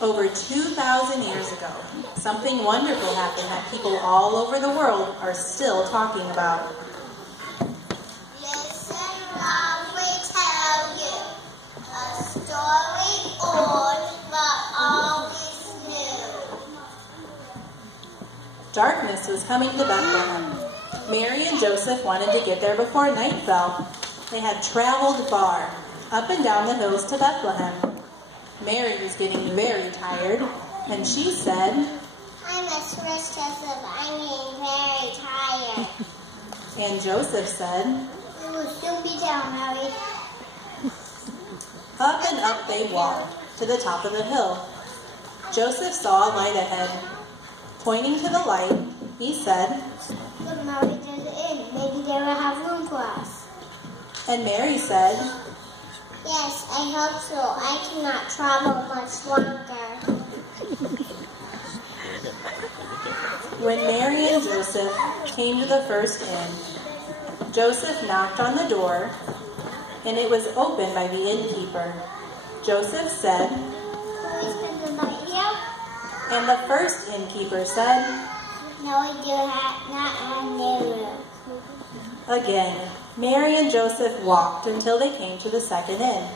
Over 2,000 years ago, something wonderful happened that people all over the world are still talking about. Listen while we tell you a story old but always new. Darkness was coming to Bethlehem. Mary and Joseph wanted to get there before night fell. They had traveled far, up and down the hills to Bethlehem. Mary was getting very tired, and she said, I miss Joseph. I'm getting very tired. And Joseph said, We will soon be down, Mary. Up and up they walked to the top of the hill. Joseph saw a light ahead. Pointing to the light, he said, Look, Mary, there's an inn. Maybe they will have room for us. And Mary said, Yes, I hope so. I cannot travel much longer. When Mary and Joseph came to the first inn, Joseph knocked on the door, and it was opened by the innkeeper. Joseph said, Can we spend the night here? and the first innkeeper said, No, we do not have no room. Again, Mary and Joseph walked until they came to the second inn.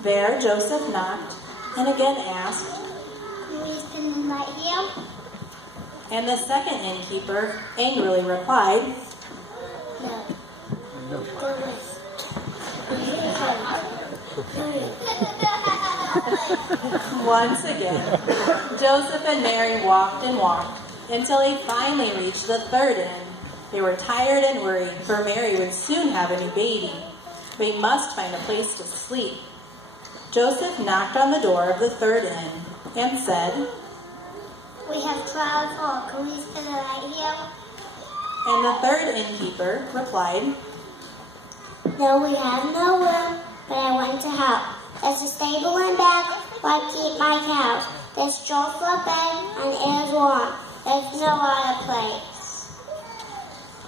There, Joseph knocked and again asked, Can we spend the night here? and the second innkeeper angrily replied, No. Go with. Once again, Joseph and Mary walked and walked until they finally reached the third inn. They were tired and worried, for Mary would soon have a new baby. They must find a place to sleep. Joseph knocked on the door of the third inn and said, We have traveled far. Can we spend the night here? and the third innkeeper replied, No, we have no room, but I want to help. There's a stable in back where I keep my cows. There's straw for a bed and it is warm. There's no other place.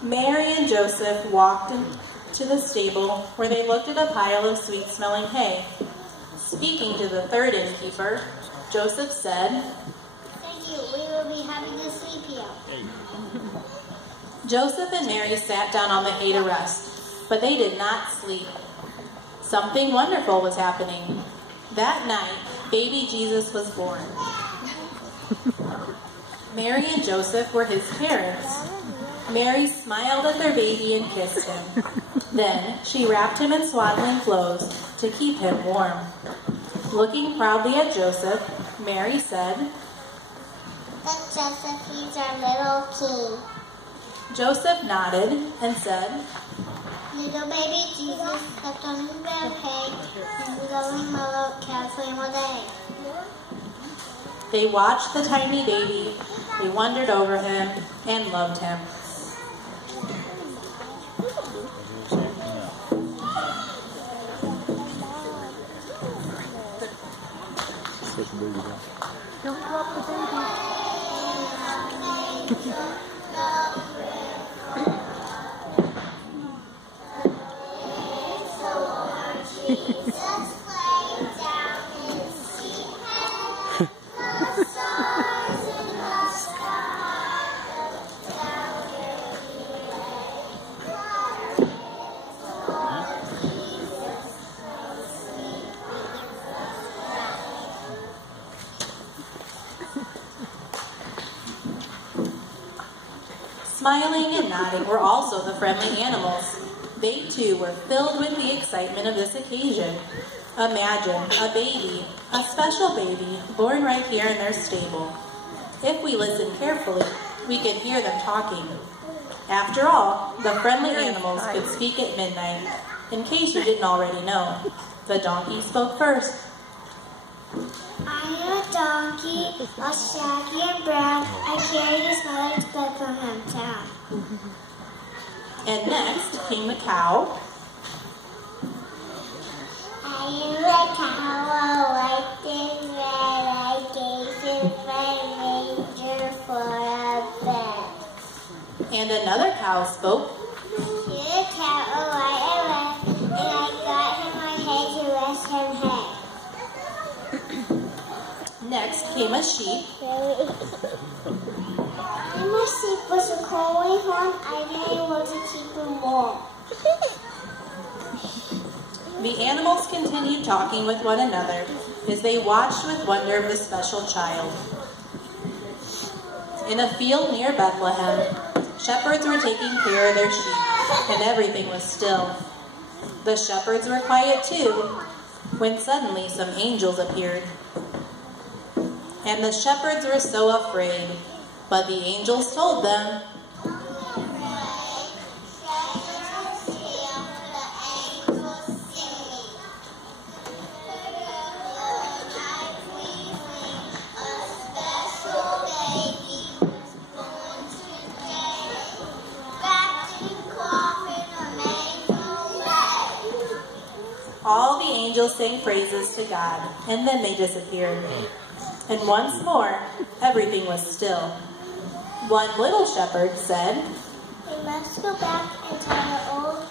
Mary and Joseph walked into the stable where they looked at a pile of sweet-smelling hay. Speaking to the third innkeeper, Joseph said, Thank you. We will be happy to sleep here. Joseph and Mary sat down on the hay to rest, but they did not sleep. Something wonderful was happening. That night, baby Jesus was born. Mary and Joseph were his parents. Mary smiled at their baby and kissed him. Then she wrapped him in swaddling clothes to keep him warm. Looking proudly at Joseph, Mary said, Look, Joseph, he's our little king. Joseph nodded and said, Little baby Jesus slept on his bed of hay and his lovely mother cared for him all day. They watched the tiny baby, they wondered over him, and loved him. Don't drop the baby. Jesus lay down and sleep him. The stars in the sky look down where he lay. Lord Jesus, asleep Smiling and nodding were also the friendly animals. They too were filled with the excitement of this occasion. Imagine a baby, a special baby, born right here in their stable. If we listen carefully, we can hear them talking. After all, the friendly animals could speak at midnight. In case you didn't already know, the donkey spoke first. I am a donkey, all shaggy and brown. I carried his mother to Bethlehem town. And next came the cow. I am a cow, white and red. I gave him my manger for a bed. And another cow spoke. She's a cow, white and red, and I got him my hay to rest him hay. Next Next came a sheep. When my sheep was going home, I didn't able to keep them warm. The animals continued talking with one another as they watched with wonder the special child. In a field near Bethlehem, shepherds were taking care of their sheep, and everything was still. The shepherds were quiet too, when suddenly some angels appeared. And the shepherds were so afraid, but the angels told them, all the angels sang praises to God, and then they disappeared. And once more, everything was still. One little shepherd said, We must go back and tell the old.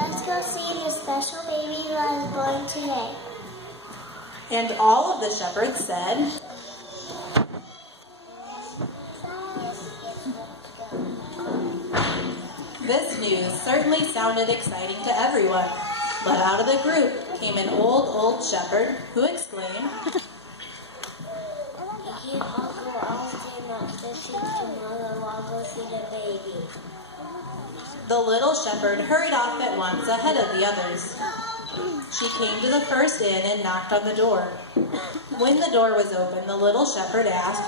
Let's go see the special baby who was born today. and all of the shepherds said, This news certainly sounded exciting to everyone, but out of the group came an old shepherd who exclaimed, You all go out and not the sheep tomorrow. I'll go see the baby. The little shepherd hurried off at once ahead of the others. She came to the first inn and knocked on the door. When the door was open, the little shepherd asked,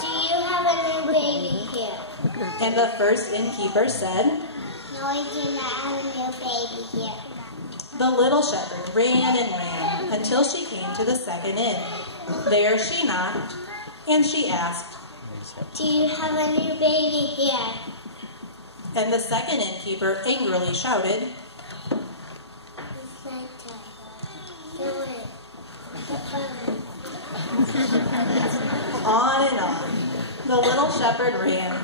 Do you have a new baby here? and the first innkeeper said, No, I do not have a new baby here. The little shepherd ran and ran until she came to the second inn. There she knocked, and she asked, Do you have a new baby here? and the second innkeeper angrily shouted, It's nighttime. Do it. on and on. The little shepherd ran,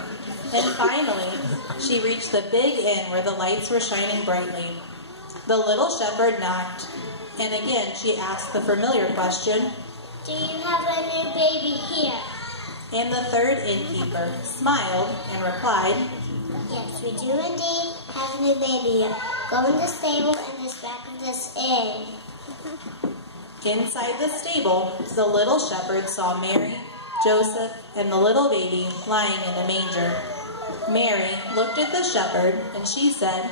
and finally she reached the big inn where the lights were shining brightly. The little shepherd knocked, and again she asked the familiar question, Do you have a new baby here? and the third innkeeper smiled and replied, Yes, we do indeed have a new baby here. Go in the stable and just back of this inn. Inside the stable, the little shepherd saw Mary, Joseph, and the little baby lying in a manger. Mary looked at the shepherd, and she said,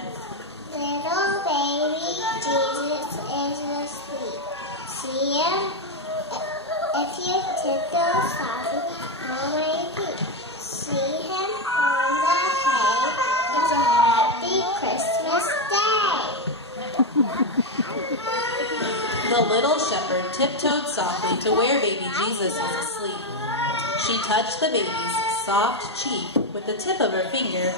Little baby Jesus is asleep. See him? If you tiptoe softly on my feet. See him on the hay. It's a happy Christmas day. The little shepherd tiptoed softly to where baby Jesus was asleep. She touched the baby's soft cheek with the tip of her finger,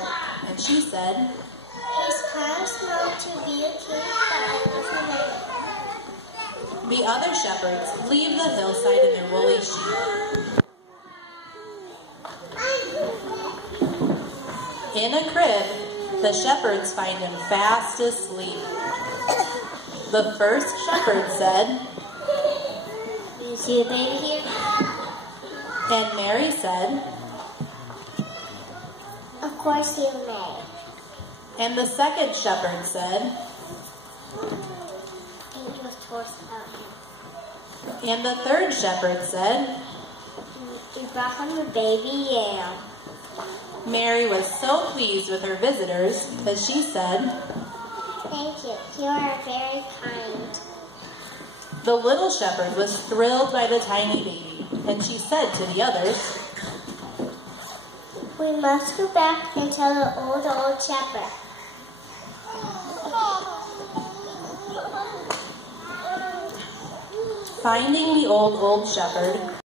and she said, He's promised not to be a king, but I love him anyway. The other shepherds leave the hillside in their woolly sheep. In a crib, the shepherds find him fast asleep. The first shepherd said, You see the baby here? and Mary said, Of course you may. and the second shepherd said, Angels told us about him. and the third shepherd said. We brought him a baby lamb. Mary was so pleased with her visitors that she said, Thank you. You are very kind. the little shepherd was thrilled by the tiny baby, and she said to the others, We must go back and tell the old shepherd. Finding the old shepherd,